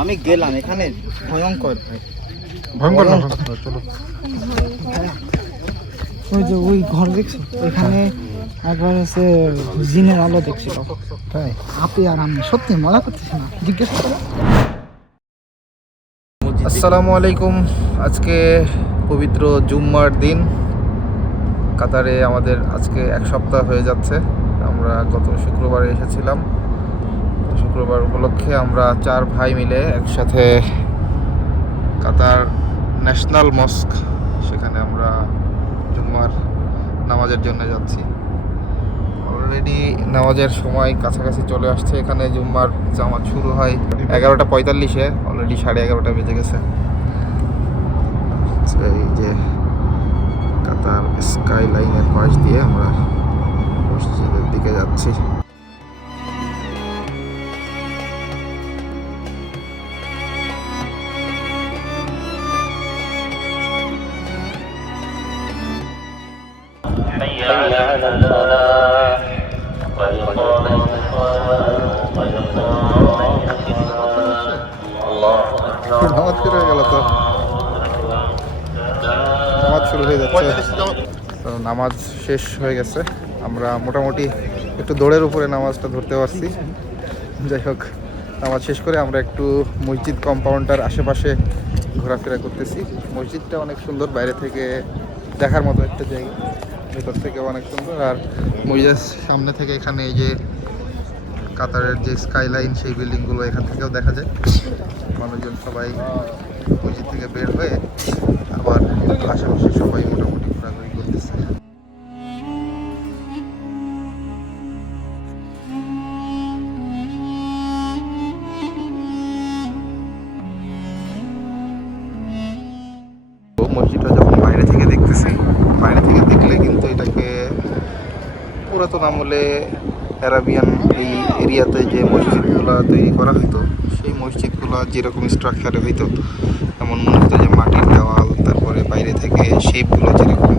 আমি গেলাম এখানে ভয়ঙ্কর ভয়ঙ্কর না? চলো। ওই যে ওই ঘর দেখছি? এখানে একবার হচ্ছে জিনের আলো দেখছিল। তাই? আপনি আর আমি সত্যি মজা করতেছি না। জিজ্ঞেস করো। আসসালামু আলাইকুম। আজকে পবিত্র জুম্মার দিন। কাতারে আমাদের আজকে এক সপ্তাহ হয়ে যাচ্ছে। আমরা গত শুক্রবারে এসেছিলাম। শুক্রবার উপলক্ষে আমরা চার ভাই মিলে একসাথে কাতার ন্যাশনাল মস্ক, সেখানে আমরা জুম্মার নামাজের জন্য যাচ্ছি। অলরেডি নামাজের সময় কাছাকাছি চলে আসছে, এখানে জুম্মার জামাত শুরু হয় এগারোটা পঁয়তাল্লিশে অলরেডি সাড়ে এগারোটা বেজে গেছে। এই যে কাতার স্কাই লাইনের পাশ দিয়ে আমরা মসজিদের দিকে যাচ্ছি। على الفلاح قد قامت الصلاة قد قامت الصلاة الله أكبر নামাজ শুরু হয়ে গেল তো নামাজ শুরু হয়ে যাচ্ছে তো নামাজ শেষ হয়ে গেছে আমরা মোটামুটি একটু দৌড়ের উপরে নামাজটা ধরতে পারছি যাই হোক নামাজ শেষ করে আমরা একটু মসজিদ কম্পাউন্ডটার আশেপাশে ঘোরাফেরা করতেছি মসজিদটা অনেক সুন্দর বাইরে থেকে দেখার মতো একটা জায়গা ভেতর থেকে অনেক সুন্দর। আর মসজিদের সামনে থেকে এখানে এই যে কাতারের যে স্কাইলাইন সেই বিল্ডিংগুলো এখান থেকেও দেখা যায়। মানুষজন সবাই মসজিদ থেকে বের হয়ে আবার আশেপাশে সবাই মোটামুটি ঘোরাঘুরি করতেছে। মসজিদটা যখন বাইরে থেকে দেখতেছি বাইরে থেকে দেখলে কিন্তু এটাকে পুরাতন আমলে অ্যারাবিয়ান এই এরিয়াতে যে মসজিদগুলো তৈরি করা হতো সেই মসজিদগুলো যেরকম স্ট্রাকচারে হইতো এমন মনে হতো যে মাটির দেওয়াল, তারপরে বাইরে থেকে শেপগুলো যেরকম,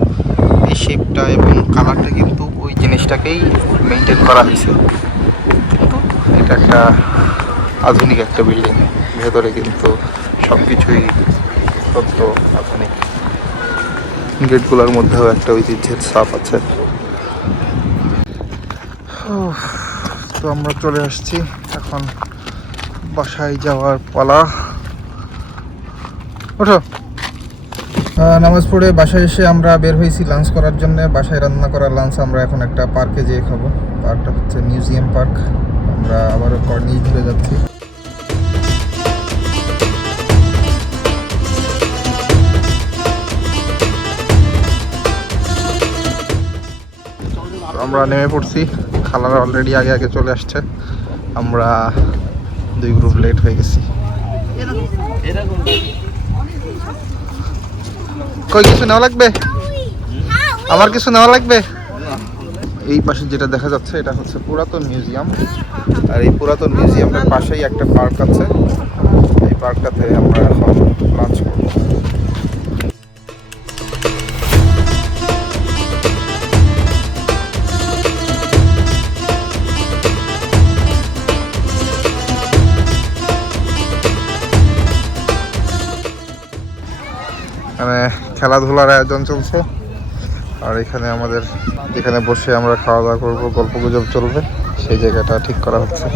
এই শেপটা এবং কালারটা কিন্তু ওই জিনিসটাকেই মেনটেন করা হয়েছে কিন্তু এটা একটা আধুনিক একটা বিল্ডিং ভেতরে কিন্তু সব কিছুই সত্য আধুনিক। গেটগুলোর মধ্যেও একটা ঐতিহ্যের ছাপ আছে। তো আমরা চলে আসছি এখন বাসায় যাওয়ার পালা। ওঠো। নামাজ পড়ে বাসায় এসে আমরা বের হয়েছি লাঞ্চ করার জন্য। বাসায় রান্না করার লাঞ্চ আমরা এখন একটা পার্কে যেয়ে খাব। পার্কটা হচ্ছে মিউজিয়াম পার্ক আমরা আবারও কর্নিশ ঘুরে যাচ্ছি। আমরা নেমে পড়ছি। খালারা অলরেডি আগে আগে চলে আসছে। আমরা দুই গ্রুপ লেট হয়ে গেছি। কই, কিছু নেওয়া লাগবে? আমার কিছু নেওয়া লাগবে? এই পাশে যেটা দেখা যাচ্ছে, এটা হচ্ছে পুরাতন মিউজিয়াম আর এই পুরাতন মিউজিয়ামের পাশেই একটা পার্ক আছে। এই পার্কটাতে আমরা এখন লাঞ্চ খেলাধুলার আয়োজন চলছে। আর এখানে আমাদের যেখানে বসে আমরা খাওয়া দাওয়া করব গল্প গুজব চলবে। সেই জায়গাটা ঠিক করা হচ্ছে।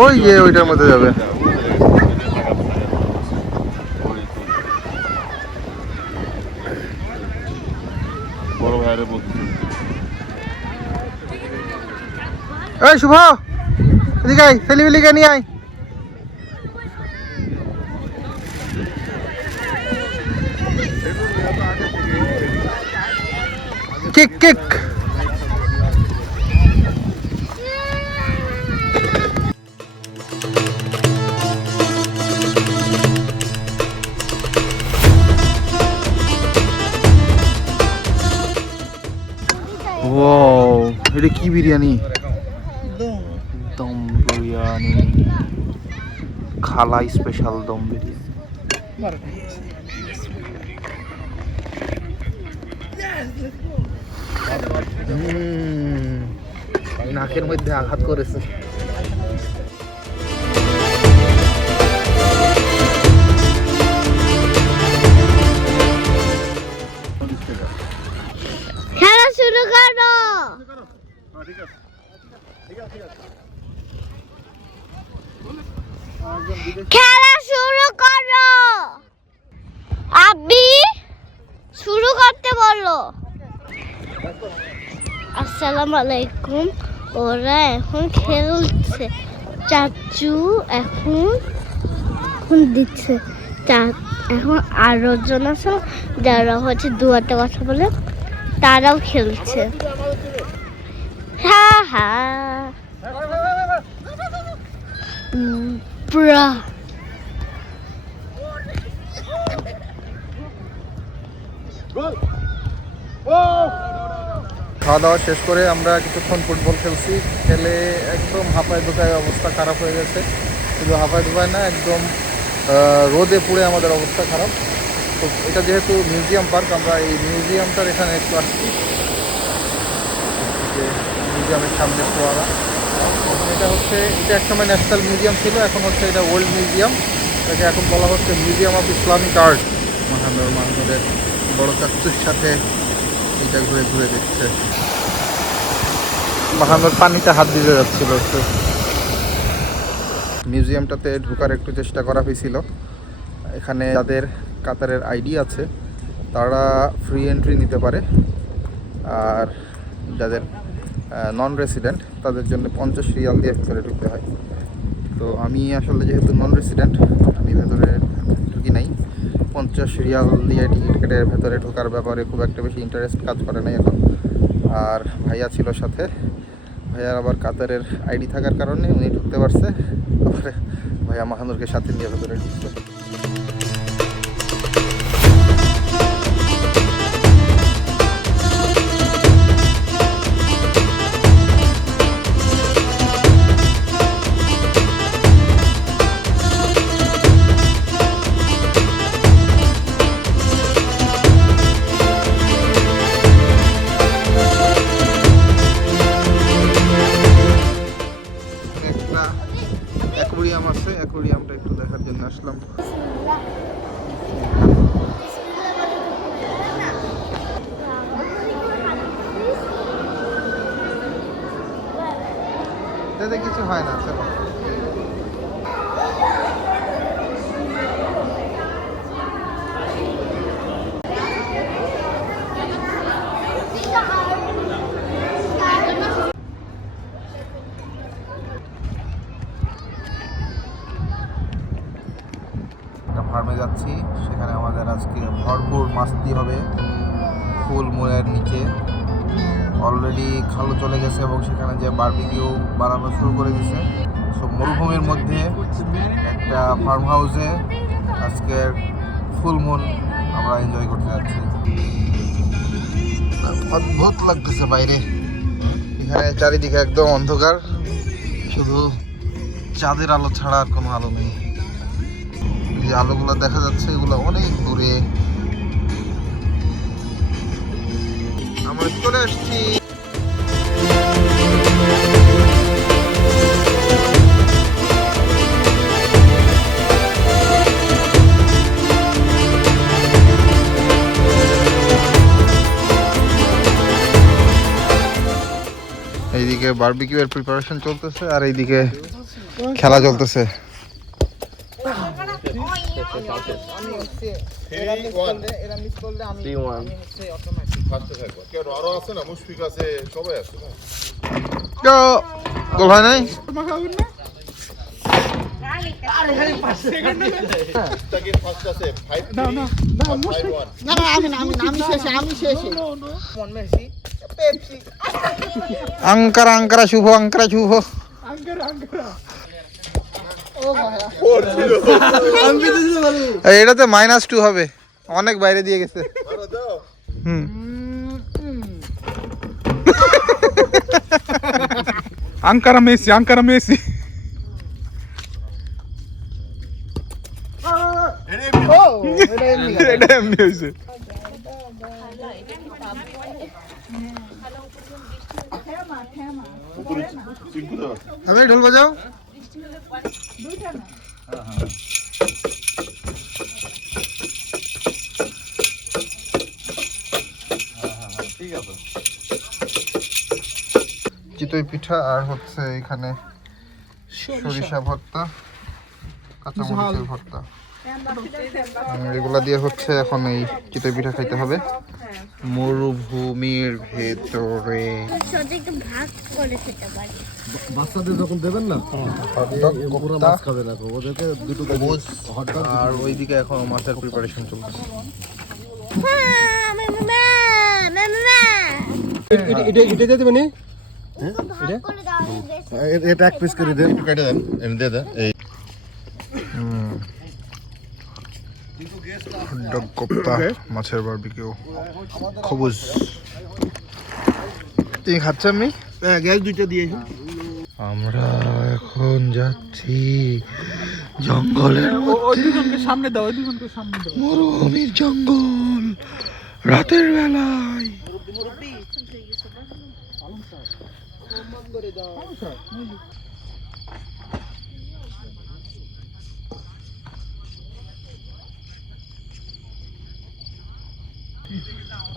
ওই যে ওইটার মধ্যে যাবে। বড় ভাইয়ের বলছি এই শুভ। এদিকে আয় ছেলেমেলিকে নিয়ে আয়। Kick kick. এটা কি বিরিয়ানি? খালা স্পেশাল দম বিরিয়ানি নাকের মধ্যে আঘাত করেছে। খেলা শুরু করো। আব্বি, শুরু করতে বলো। আসসালামু আলাইকুম। ওরা এখন খেলছে। চাচু এখন এখন দিচ্ছে। চা, এখন আরও জন আছে যারা হচ্ছে দু একটা কথা বলে, তারাও খেলছে। হ্যাঁ হ্যাঁ ব্রা খাওয়া দাওয়া শেষ করে আমরা কিছুক্ষণ ফুটবল খেলছি। খেলে একদম হাঁপায় ধোকায় অবস্থা খারাপ হয়ে গেছে। শুধু হাঁপায় ধোকায় না, একদম রোদে পুড়ে আমাদের অবস্থা খারাপ। তো এটা যেহেতু মিউজিয়াম পার্ক, আমরা এই মিউজিয়ামটার এখানে একটু আসছি। মিউজিয়ামের সামনে ফোয়ারা। এটা হচ্ছে, এটা একসময় ন্যাশনাল মিউজিয়াম ছিল, এখন হচ্ছে এটা ওল্ড মিউজিয়াম। এটাকে এখন বলা হচ্ছে museum of Islamic art. Mahanur মাহানুরের বড় চাকচুর সাথে এটা ঘুরে ঘুরে দেখছে। মাহানুর পানিতে হাত দিতে যাচ্ছিল একটু। মিউজিয়ামটাতে ঢোকার একটু চেষ্টা করা হয়েছিল। এখানে যাদের কাতারের আইডি আছে, তারা ফ্রি এন্ট্রি নিতে পারে। আর যাদের নন রেসিডেন্ট তাদের জন্য পঞ্চাশ রিয়াল দিয়ে ভেতরে ঢুকতে হয়। তো আমি আসলে যেহেতু নন রেসিডেন্ট আমি ভেতরে ঢুকি নাই। পঞ্চাশ রিয়াল দিয়ে টিকিট কেটে ভেতরে ঢোকার ব্যাপারে খুব একটা বেশি ইন্টারেস্ট কাজ করে নাই এখন। আর ভাইয়া ছিল সাথে। ভাইয়ার আবার কাতারের আইডি থাকার কারণে উনি ঢুকতে পারছে। তারপরে ভাইয়া মাহানুরকে সাথে নিয়ে ভেতরে ঢুকতে এখানে এটাতে কিছু হয় না চলো অলরেডি খালু চলে গেছে এবং সেখানে যে বারবিকিউ বানানো শুরু করে দিয়েছে সব মরুভূমির মধ্যে একটা ফার্ম হাউসে আজকের ফুল মুন আমরা এনজয় করতে যাচ্ছি। অদ্ভুত লাগতেছে বাইরে। এখানে চারিদিকে একদম অন্ধকার। শুধু চাঁদের আলো ছাড়া আর কোনো আলো নেই। যে আলোগুলো দেখা যাচ্ছে এগুলো অনেক দূরে। আমরা চলে আসছি। আছে না মুশফিক আছে সবাই আছে না Go! গোল হয় নাই? আমি না আমি না, আমি শেষে আমি শেষে। মন মেসি। পেপসি। আঙ্কারা আঙ্কারা শুভ আঙ্কারা শুভ এই, এটাতে মাইনাস টু হবে অনেক বাইরে দিয়ে গেছে আরও দাও হুম Ankara Messi, Ankara Messi. ও এটা এমনি এটা এমনি হয়েছে আমি ঢোল বাজাও। চিতই পিঠা আর হচ্ছে এখানে সরিষা ভর্তা কাঁচা মরিচের ভর্তা এগুলা দিয়ে হচ্ছে এখন এই চিতই পিঠা খাইতে হবে। মরুভূমির ভেতরে। ভাগ করে খেতে পারি কোপ্তা, তরমুজ, আর ওইদিকে এখন মাছের প্রিপারেশন চলছে হ্যাঁ, মামা, মামা। ভাগ করে দাও, আমি বেশি এটা এক পিস করে দেন। একটু কেটে দেন এনে দিয়ে দেন এই ডগ কোপ্তা মাছের বারবিকিউ খবুজ। তুমি খাচ্ছ আমি গ্যাস দুইটা দিয়ে আমরা এখন যাচ্ছি জঙ্গলের সামনে দাও সামনে দাও। মরুভূমির জঙ্গল রাতের বেলায়।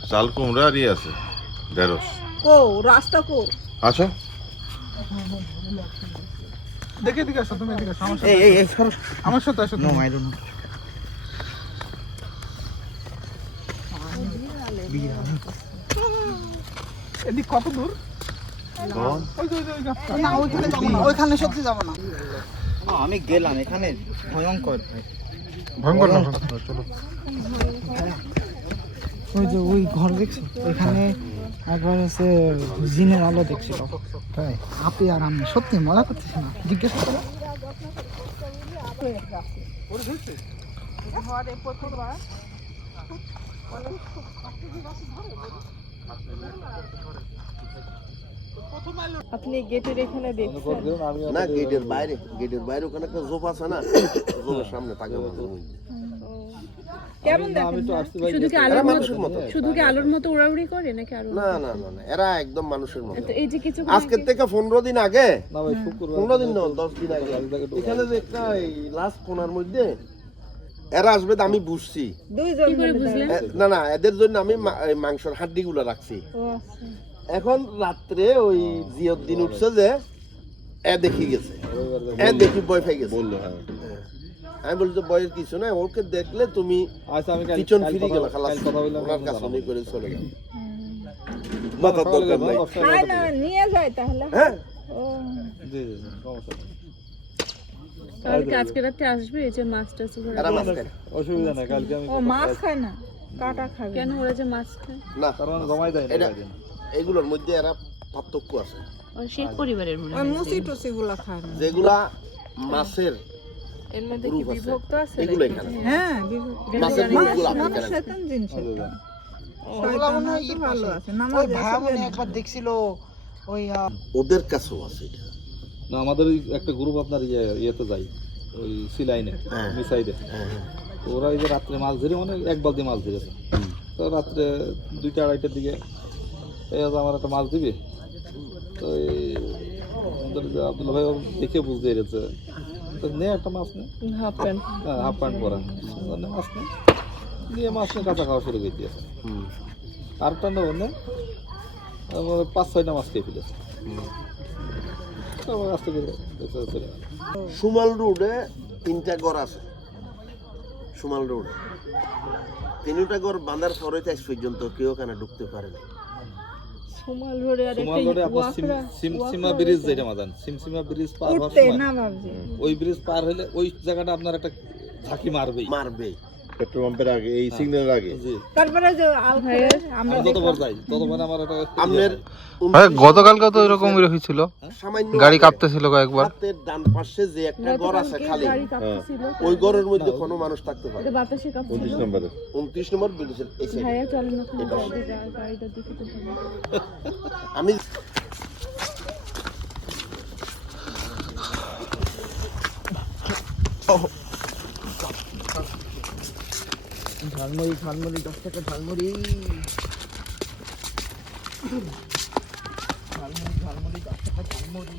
চাল কুমড়া আর ইয়ে আছে ঢেঁড়স। ও রাস্তা কো? আসো দেখে এদিকে আসো তুমি এদিকে আসো আমার সাথে এই এই আমার সাথে আসো নো আই ডোন্ট এদিক কত দূর। না ওইখানে যাব না ওইখানে সত্যি যাব না। আমি গেলাম এখানে ভয়ঙ্কর। ভয়ঙ্কর না? চলো। ওই যে ওই ঘর দেখছি? ওইখানে একবার হচ্ছে জিনের আলো দেখছিল। তাই আপনি আর আমি। সত্যি মজা করতেছি না। জিজ্ঞেস করো। আপনি গেটের এখানে দেখছেন। না গেটের বাইরে গেটের বাইরে ওখানে একটা জোপ আছে না? জোপের সামনে থাকে মাঝে মধ্যে। কেমন দেখেন শুধু কি আলোর মতো শুধু কি আলোর মতো উড়াউড়ি করে নাকি আরও না না না না এরা একদম মানুষের মতো। তো এই যে কিছু আজকের থেকে পনেরো দিন আগে? পনেরো দিন না দশ দিন আগে। এখানে যে একটা লাস্ট কোনার মধ্যে এরা আসবে আমি বুঝছি। দুইজন করে বুঝলেন? না না এদের জন্য আমি মা- এই হাড্ডি গুলো রাখছি। আচ্ছা। এখন রাত্রে ওই জিয়দ্দিন উঠছে যে এ দেখি গেছে। এ দেখি বয় গেছে। বলল হ্যাঁ। আমি বলছি যে বয়ের কিছু না ওকে দেখলে তুমি পিছন ফিরে গেল খালাস। ওনার কাছে উনি করে চলে গেল। মাথার দরকার নাই। না নিয়ে যায় তাহলে। হ্যাঁ। ও। কালকে আজকে রাতে আসবে এই যে মাছ টাছ ধরে এরা মাছ খায়? না। ও মাছ খায় না কাটা খাবে। কেন ওরা যে মাছ খায়? না। এগুলোর মধ্যে এরা পার্থক্য আছে। সেই পরিবারের মনে হয় মুসি টুসি খায় যেগুলা মাছের এর মধ্যে কি বিভক্ত আছে এগুলো এখানে হ্যাঁ মাছের গ্রুপগুলো আপনি এখানে শয়তান ওগুলা মনে হয় ভালো। আছে ওই মনে একবার দেখছিল ওই ওদের কাছেও আছে এটা। না আমাদের ওই একটা গ্রুপ আপনার ইয়ে ইয়েতে যায় ওই সিলাইনে হ্যাঁ। মিসাইডে হ্যাঁ, হ্যাঁ। তো ওরা এই যে রাত্রে মাছ ধরে অনেক এক বালতি মাছ ধরেছে। তো রাত্রে দুইটা আড়াইটার দিকে এই আজ আমার একটা মাছ দিবে আব্দুল ভাই দেখে বুঝতে পেরেছে। নে একটা মাছ নে। Half pant. হ্যাঁ হাফ প্যান্ট পরা। সুন্দর নে মাছ নে। দিয়ে মাছ নিয়ে কাঁচা খাওয়া শুরু করে দিয়েছে। হুম। আরেকটা নেব নে। পাঁচ ছয়টা মাছ খেয়ে ফেলেছে। তারপর আস্তে করে চলে সুমাল রোডে তিনটা ঘর আছে। সুমাল রোডে। তিনটা ঘর বাঁধার পরে আজ পর্যন্ত কেউ কেন ঢুকতে পারে না সুমাল রোডে আর তোমার ধরে আপনার সিম- সিমসিমা ব্রিজ যেটা মাদান। সিমসিমা ব্রিজ পার হওয়ার সময়। ওই ব্রিজ পার হলে ওই জায়গাটা আপনার একটা ঝাঁকি মারবে মারবে পেট্রোল পাম্পের আগে এই সিগন্যালের আগে। তারপরে যে আমরা যতবার যাই ততবার আমার একটা আপনার গতকালকে তো এরকম হয়েছিল। সামান্য গাড়ি কাঁপতেছিল কয়েকবার। হাতের ডান পাশে যে একটা ঘর আছে খালি ওই ঘরের মধ্যে কোনো মানুষ থাকতে পারে। উনত্রিশ নম্বরে। উনত্রিশ নম্বর ব্রিজের এই side ঝালমুড়ি ঝালমুড়ি দশ টাকা ঝালমুড়ি। ঝালমুড়ি ঝালমুড়ি দশ টাকা ঝালমুড়ি।